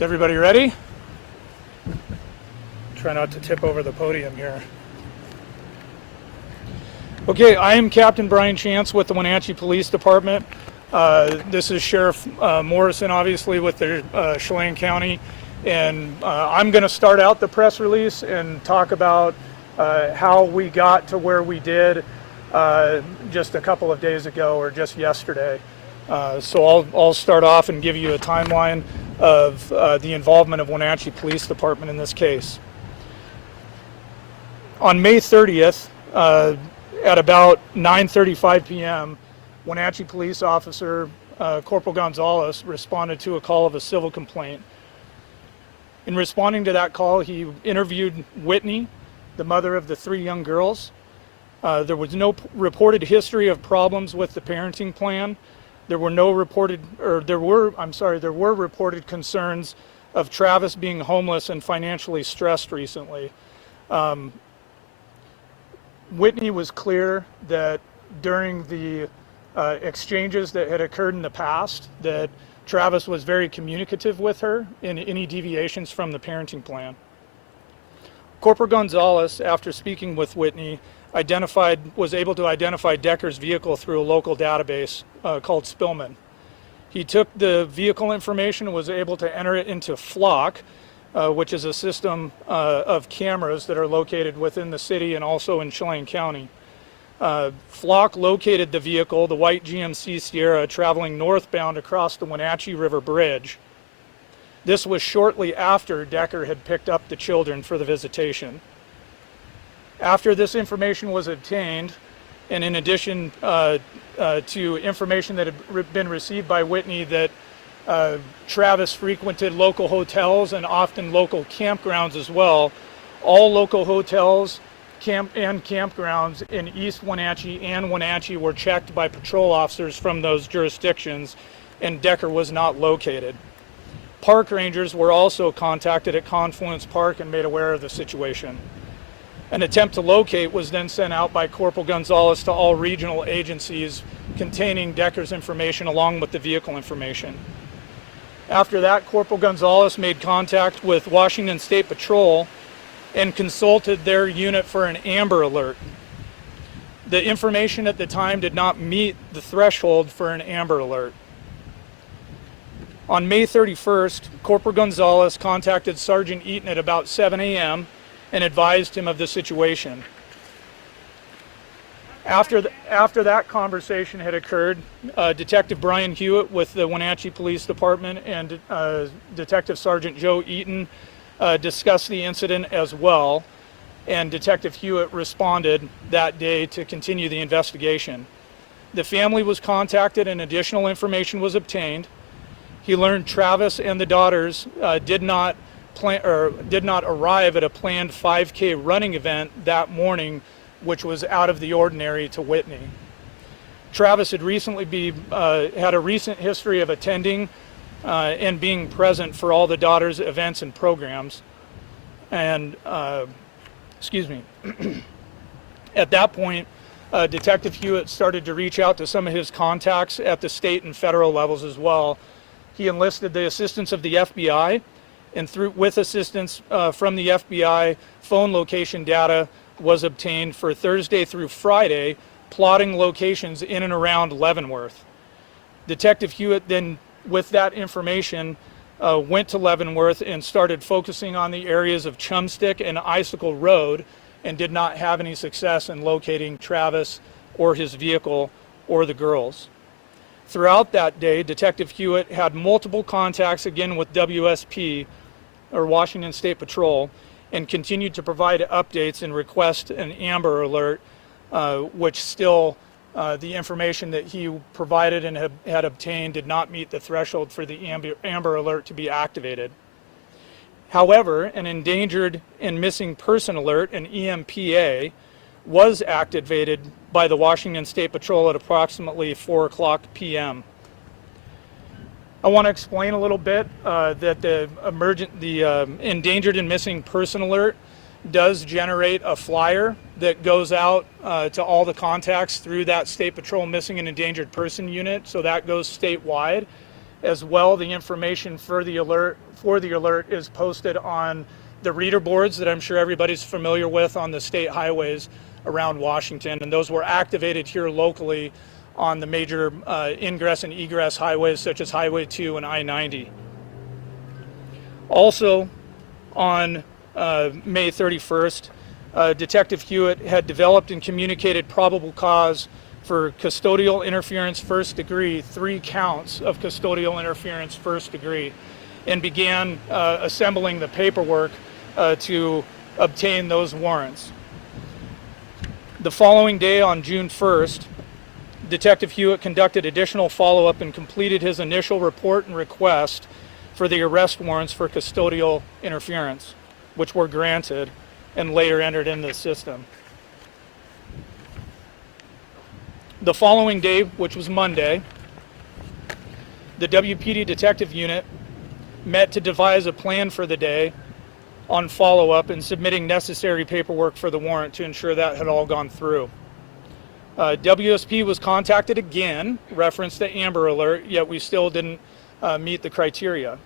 Is everybody ready? Try not to tip over the podium here. Okay, I am Captain Brian Chance with the Wenatchee Police Department. This is Sheriff Morrison, obviously, with the Chelan County. And I'm going to start out the press release and talk about how we got to where we did just a couple of days ago, or just yesterday. So I'll start off and give you a timeline of the involvement of Wenatchee Police Department in this case. On May 30th, at about 9:35 p.m., Wenatchee police officer Corporal Gonzalez responded to a call of a civil complaint. In responding to that call, he interviewed Whitney, the mother of the 3 young girls. There was no reported history of problems with the parenting plan. There were reported concerns of Travis being homeless and financially stressed recently. Whitney was clear that during the exchanges that had occurred in the past, that Travis was very communicative with her in any deviations from the parenting plan. Corporal Gonzalez, after speaking with Whitney, was able to identify Decker's vehicle through a local database called Spillman. He took the vehicle information and was able to enter it into Flock, which is a system of cameras that are located within the city and also in Chelan County. Flock located the vehicle, the white GMC Sierra, traveling northbound across the Wenatchee River Bridge. This was shortly after Decker had picked up the children for the visitation. After this information was obtained, and in addition to information that had been received by Whitney that Travis frequented local hotels and often local campgrounds as well, all local hotels and campgrounds in East Wenatchee and Wenatchee were checked by patrol officers from those jurisdictions, and Decker was not located. Park rangers were also contacted at Confluence Park and made aware of the situation. An attempt to locate was then sent out by Corporal Gonzalez to all regional agencies containing Decker's information along with the vehicle information. After that, Corporal Gonzalez made contact with Washington State Patrol and consulted their unit for an Amber Alert. The information at the time did not meet the threshold for an Amber Alert. On May 31st, Corporal Gonzalez contacted Sergeant Eaton at about 7 a.m. and advised him of the situation. After that conversation had occurred, Detective Brian Hewitt with the Wenatchee Police Department and Detective Sergeant Joe Eaton discussed the incident as well, and Detective Hewitt responded that day to continue the investigation. The family was contacted and additional information was obtained. He learned Travis and the daughters did not arrive at a planned 5K running event that morning, which was out of the ordinary to Whitney. Travis had had a recent history of attending and being present for all the daughters' events and programs. And, at that point, Detective Hewitt started to reach out to some of his contacts at the state and federal levels as well. He enlisted the assistance of the FBI, and with assistance from the FBI, phone location data was obtained for Thursday through Friday, plotting locations in and around Leavenworth. Detective Hewitt then, with that information, went to Leavenworth and started focusing on the areas of Chumstick and Icicle Road, and did not have any success in locating Travis or his vehicle or the girls. Throughout that day, Detective Hewitt had multiple contacts again with WSP, or Washington State Patrol, and continued to provide updates and request an Amber Alert, which still the information that he provided and had obtained did not meet the threshold for the Amber Alert to be activated. However, an endangered and missing person alert, an EMPA, was activated by the Washington State Patrol at approximately 4:00 p.m. I want to explain a little bit that the endangered and missing person alert does generate a flyer that goes out to all the contacts through that State Patrol Missing and Endangered Person Unit, so that goes statewide. As well, the information for the alert is posted on the reader boards that I'm sure everybody's familiar with on the state highways around Washington, and those were activated here locally on the major ingress and egress highways such as Highway 2 and I-90. Also on May 31st, Detective Hewitt had developed and communicated probable cause for custodial interference first degree, 3 counts of custodial interference first degree, and began assembling the paperwork to obtain those warrants. The following day, on June 1st, Detective Hewitt conducted additional follow-up and completed his initial report and request for the arrest warrants for custodial interference, which were granted and later entered into the system. The following day, which was Monday, the WPD Detective Unit met to devise a plan for the day on follow-up and submitting necessary paperwork for the warrant to ensure that had all gone through. WSP was contacted again, referenced the Amber Alert, yet we still didn't meet the criteria.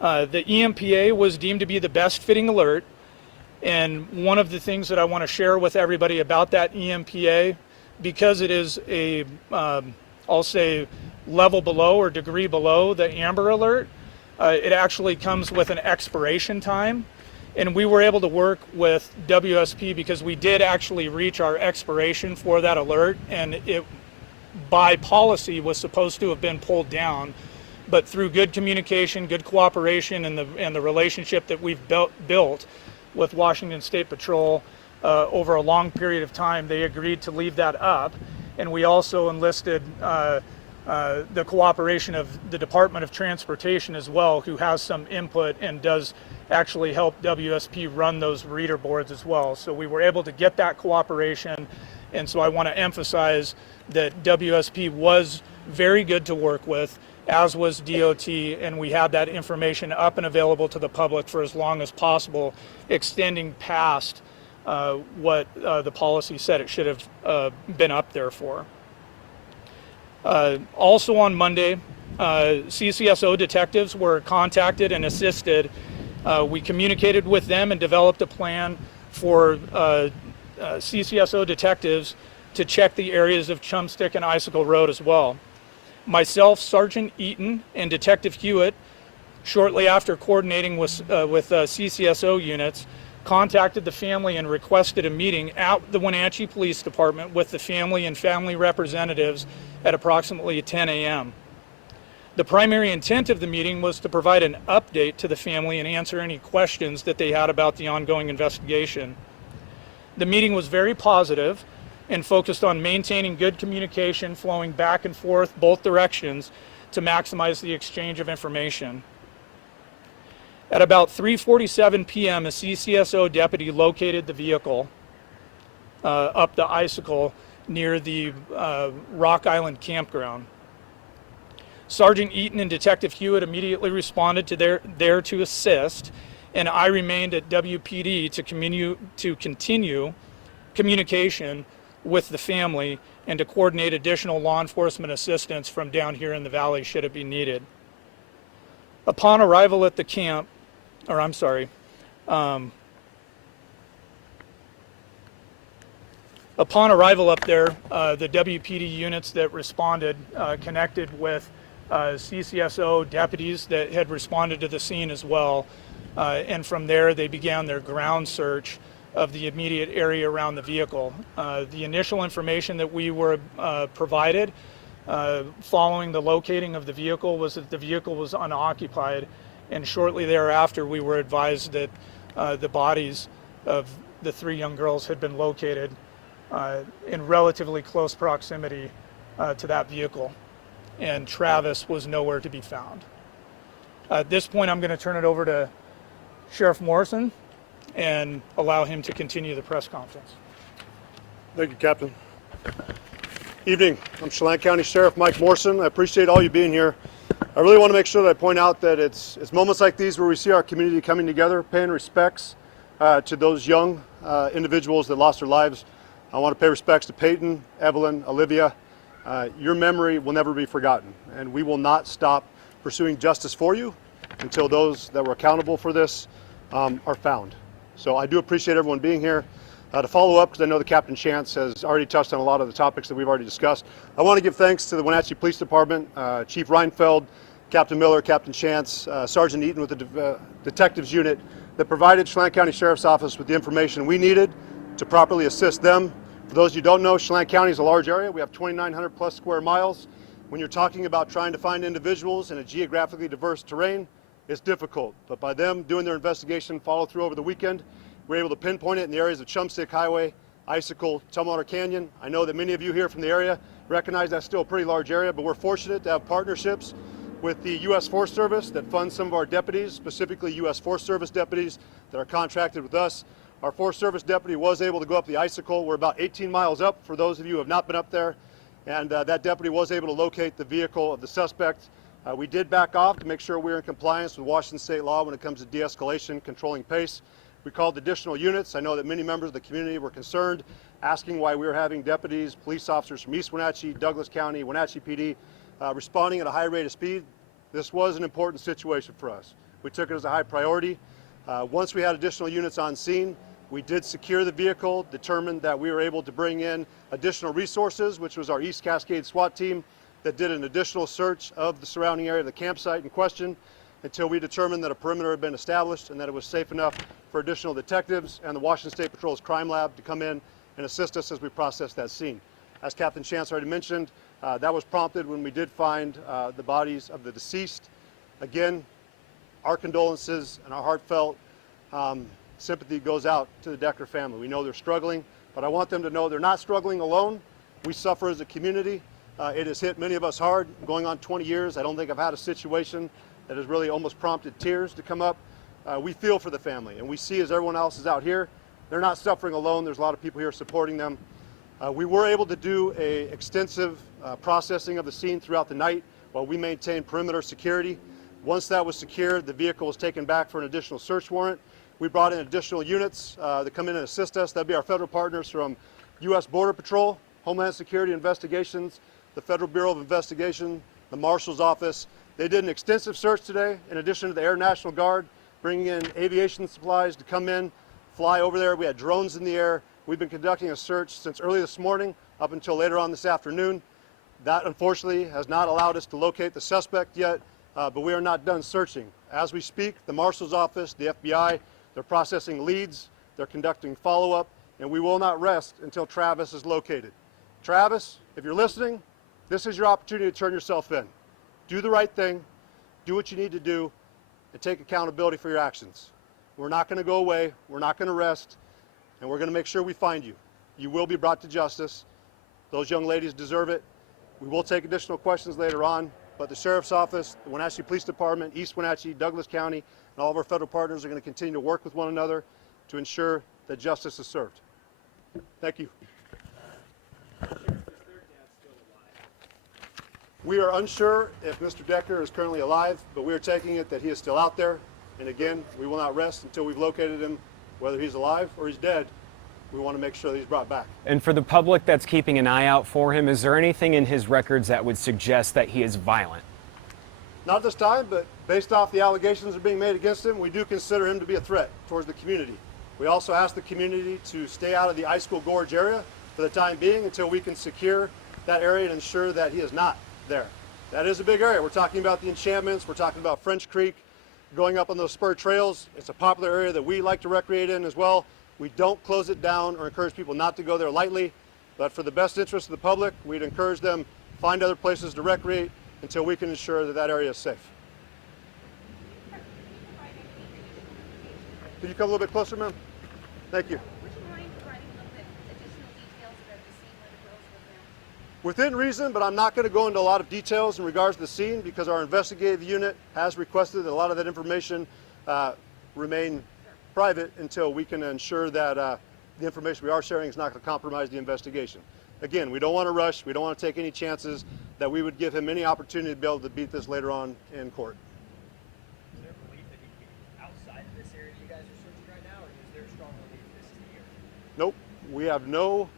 The EMPA was deemed to be the best fitting alert, and one of the things that I want to share with everybody about that EMPA, because it is a, I'll say, level below or degree below the Amber Alert, it actually comes with an expiration time, and we were able to work with WSP because we did actually reach our expiration for that alert, and it by policy was supposed to have been pulled down, but through good communication, good cooperation, and the relationship that we've built with Washington State Patrol over a long period of time, they agreed to leave that up, and we also enlisted the cooperation of the Department of Transportation as well, who has some input and does actually help WSP run those reader boards as well. So we were able to get that cooperation, and so I want to emphasize that WSP was very good to work with, as was DOT, and we had that information up and available to the public for as long as possible, extending past what the policy said it should have been up there for. Also on Monday, CCSO detectives were contacted and assisted. We communicated with them and developed a plan for CCSO detectives to check the areas of Chumstick and Icicle Road as well. Myself, Sergeant Eaton, and Detective Hewitt, shortly after coordinating with CCSO units, contacted the family and requested a meeting at the Wenatchee Police Department with the family and family representatives at approximately 10 a.m. The primary intent of the meeting was to provide an update to the family and answer any questions that they had about the ongoing investigation. The meeting was very positive and focused on maintaining good communication flowing back and forth both directions to maximize the exchange of information. At about 3:47 p.m., a CCSO deputy located the vehicle up the Icicle near the Rock Island campground. Sergeant Eaton and Detective Hewitt immediately responded to there to assist, and I remained at WPD to continue communication with the family and to coordinate additional law enforcement assistance from down here in the valley should it be needed. Upon arrival at the camp, upon arrival up there, the WPD units that responded connected with CCSO deputies that had responded to the scene as well, and from there they began their ground search of the immediate area around the vehicle. The initial information that we were provided following the locating of the vehicle was that the vehicle was unoccupied, and shortly thereafter we were advised that the bodies of the 3 young girls had been located in relatively close proximity to that vehicle, and Travis was nowhere to be found. At this point, I'm going to turn it over to Sheriff Morrison and allow him to continue the press conference. Thank you, Captain. Evening. I'm Chelan County Sheriff Mike Morrison. I appreciate all you being here. I really want to make sure that I point out that it's moments like these where we see our community coming together, paying respects to those young individuals that lost their lives. I want to pay respects to Peyton, Evelyn, Olivia, your memory will never be forgotten, and we will not stop pursuing justice for you until those that were accountable for this are found. So I do appreciate everyone being here. To follow up, because I know the Captain Chance has already touched on a lot of the topics that we've already discussed, I want to give thanks to the Wenatchee Police Department, Chief Reinfeld, Captain Miller, Captain Chance, Sergeant Eaton with the Detectives Unit that provided Chelan County Sheriff's Office with the information we needed to properly assist them. For those of you who don't know, Chelan County is a large area. We have 2,900 plus square miles. When you're talking about trying to find individuals in a geographically diverse terrain, it's difficult. But by them doing their investigation, follow through over the weekend, we're able to pinpoint it in the areas of Chumstick Highway, Icicle, Tumwater Canyon. I know that many of you here from the area recognize that's still a pretty large area, but we're fortunate to have partnerships with the U.S. Forest Service that funds some of our deputies, specifically U.S. Forest Service deputies that are contracted with us. Our Forest Service deputy was able to go up the Icicle. We're about 18 miles up for those of you who have not been up there. And that deputy was able to locate the vehicle of the suspect. We did back off to make sure we were in compliance with Washington state law when it comes to de-escalation, controlling pace. We called additional units. I know that many members of the community were concerned, asking why we were having deputies, police officers from East Wenatchee, Douglas County, Wenatchee PD, responding at a high rate of speed. This was an important situation for us. We took it as a high priority. Once we had additional units on scene, we did secure the vehicle, determined that we were able to bring in additional resources, which was our East Cascade SWAT team that did an additional search of the surrounding area of the campsite in question until we determined that a perimeter had been established and that it was safe enough for additional detectives and the Washington State Patrol's crime lab to come in and assist us as we process that scene. As Captain Chance already mentioned, that was prompted when we did find the bodies of the deceased. Again, our condolences and our heartfelt sympathy goes out to the Decker family. We know they're struggling, but I want them to know they're not struggling alone. We suffer as a community. It has hit many of us hard. Going on 20 years, I don't think I've had a situation that has really almost prompted tears to come up. We feel for the family, and we see as everyone else is out here, they're not suffering alone. There's a lot of people here supporting them. We were able to do an extensive processing of the scene throughout the night while we maintained perimeter security. Once that was secured, the vehicle was taken back for an additional search warrant. We brought in additional units that come in and assist us. That'd be our federal partners from U.S. Border Patrol, Homeland Security Investigations, the Federal Bureau of Investigation, the Marshals Office. They did an extensive search today, in addition to the Air National Guard, bringing in aviation supplies to come in, fly over there. We had drones in the air. We've been conducting a search since early this morning up until later on this afternoon. That, unfortunately, has not allowed us to locate the suspect yet, but we are not done searching. As we speak, the Marshal's Office, the FBI, they're processing leads, they're conducting follow-up, and we will not rest until Travis is located. Travis, if you're listening, this is your opportunity to turn yourself in. Do the right thing, do what you need to do, and take accountability for your actions. We're not going to go away, we're not going to rest, and we're going to make sure we find you. You will be brought to justice. Those young ladies deserve it. We will take additional questions later on, but the Sheriff's Office, the Wenatchee Police Department, East Wenatchee, Douglas County, and all of our federal partners are going to continue to work with one another to ensure that justice is served. Thank you. We are unsure if Mr. Decker is currently alive, but we are taking it that he is still out there. And again, we will not rest until we've located him, whether he's alive or he's dead. We want to make sure that he's brought back. And for the public that's keeping an eye out for him, is there anything in his records that would suggest that he is violent? Not at this time, but based off the allegations that are being made against him, we do consider him to be a threat towards the community. We also ask the community to stay out of the Icicle Gorge area for the time being until we can secure that area and ensure that he is not there. That is a big area. We're talking about the enchantments, we're talking about French Creek, going up on those spur trails. It's a popular area that we like to recreate in as well. We don't close it down or encourage people not to go there lightly, but for the best interest of the public, we'd encourage them to find other places to recreate until we can ensure that that area is safe. Could you come a little bit closer, ma'am? Thank you. Would you mind providing a little bit additional details about the scene where the girls were found? Within reason, but I'm not going to go into a lot of details in regards to the scene because our investigative unit has requested that a lot of that information remain private until we can ensure that the information we are sharing is not going to compromise the investigation. Again, we don't want to rush. We don't want to take any chances that we would give him any opportunity to be able to beat this later on in court. Is there a belief that he could be outside of this area you guys are searching right now, or is there a strong belief this is the area? Nope. We have no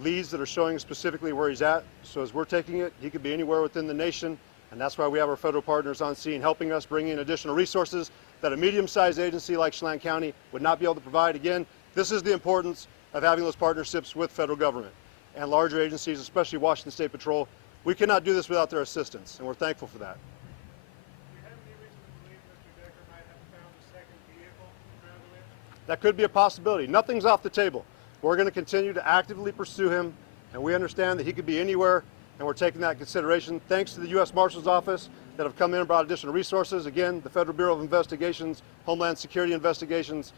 leads that are showing specifically where he's at. So as we're taking it, he could be anywhere within the nation, and that's why we have our federal partners on scene helping us bring in additional resources that a medium-sized agency like Chelan County would not be able to provide. Again, this is the importance of having those partnerships with federal government and larger agencies, especially Washington State Patrol. We cannot do this without their assistance, and we're thankful for that. Do you have any reason to believe Mr. Decker might have found a second vehicle to travel in? That could be a possibility. Nothing's off the table. We're going to continue to actively pursue him, and we understand that he could be anywhere, and we're taking that into consideration. Thanks to the U.S. Marshals Office that have come in and brought additional resources. Again, the Federal Bureau of Investigations, Homeland Security Investigations.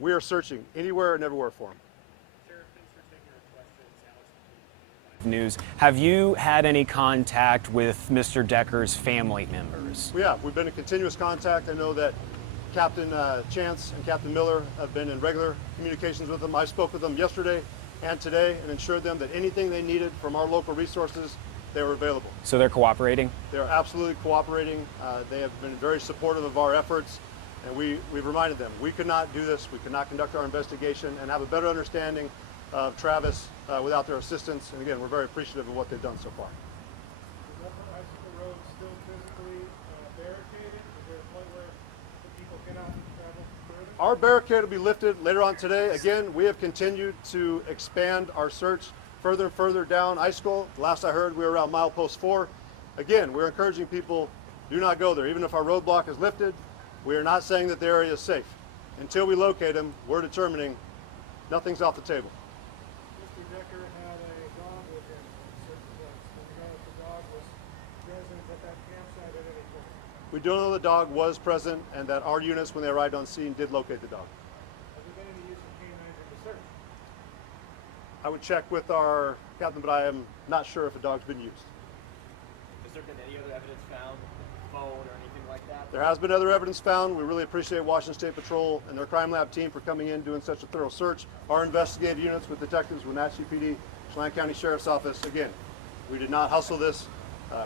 We are searching anywhere and everywhere for him. Sheriff, thanks for taking our questions. Alex, News. Have you had any contact with Mr. Decker's family members? We've been in continuous contact. I know that Captain Chance and Captain Miller have been in regular communications with them. I spoke with them yesterday and today and assured them that anything they needed from our local resources, they were available. So they're cooperating? They're absolutely cooperating. They have been very supportive of our efforts, and we've reminded them we could not do this, we could not conduct our investigation and have a better understanding of Travis without their assistance. And again, we're very appreciative of what they've done so far. Is Upper Icicle Road still physically barricaded? Is there a point where the people cannot travel further? Our barricade will be lifted later on today. Again, we have continued to expand our search further and further down Icicle. Last I heard, we were around milepost 4. Again, we're encouraging people, do not go there. Even if our roadblock is lifted, we are not saying that the area is safe. Until we locate him, we're determining nothing's off the table. Mr. Decker had a dog with him at certain points. Do we know if the dog was present at that campsite at any point? We do know the dog was present and that our units, when they arrived on scene, did locate the dog. Has there been any use of canines in the search? I would check with our captain, but I am not sure if a dog's been used. has there been any other evidence found, phone or anything like that? There has been other evidence found. We really appreciate Washington State Patrol and their crime lab team for coming in, doing such a thorough search. Our investigative units with detectives, Wenatchee PD, Chelan County Sheriff's Office. Again, we did not hustle this.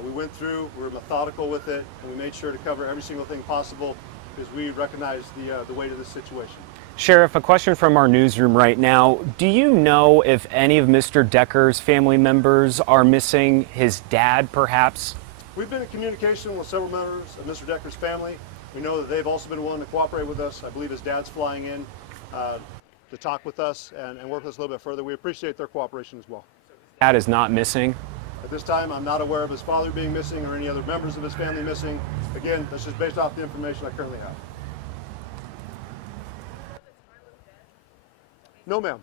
We went through, we were methodical with it, and we made sure to cover every single thing possible because we recognize the weight of this situation. Sheriff, a question from our newsroom right now. Do you know if any of Mr. Decker's family members are missing? His dad, perhaps? We've been in communication with several members of Mr. Decker's family. We know that they've also been willing to cooperate with us. I believe his dad's flying in to talk with us and work with us a little bit further. We appreciate their cooperation as well. Dad is not missing? At this time, I'm not aware of his father being missing or any other members of his family missing. Again, that's just based off the information I currently have. No, ma'am.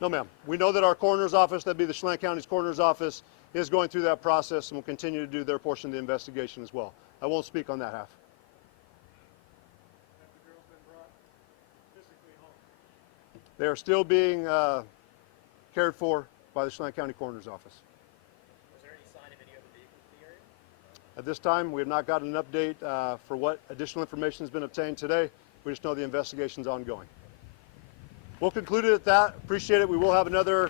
No, ma'am. We know that our coroner's office, that'd be the Chelan County's coroner's office, is going through that process and will continue to do their portion of the investigation as well. I won't speak on that half. Have the girls been brought physically home? They are still being cared for by the Chelan County coroner's office. Was there any sign of any other vehicles in the area? At this time, we have not gotten an update for what additional information has been obtained today. We just know the investigation is ongoing. We'll conclude it at that. Appreciate it. We will have another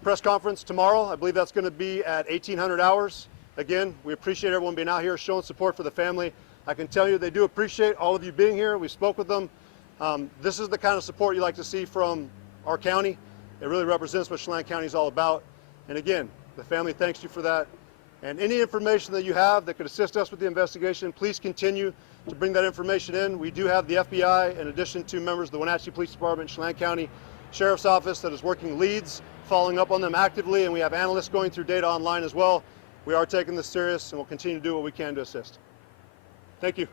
press conference tomorrow. I believe that's going to be at 1800 hours. Again, we appreciate everyone being out here, showing support for the family. I can tell you they do appreciate all of you being here. We spoke with them. This is the kind of support you like to see from our county. It really represents what Chelan County is all about. And again, the family thanks you for that. And any information that you have that could assist us with the investigation, please continue to bring that information in. We do have the FBI, in addition to members of the Wenatchee Police Department, Chelan County Sheriff's Office, that is working leads, following up on them actively, and we have analysts going through data online as well. We are taking this serious, and we'll continue to do what we can to assist. Thank you.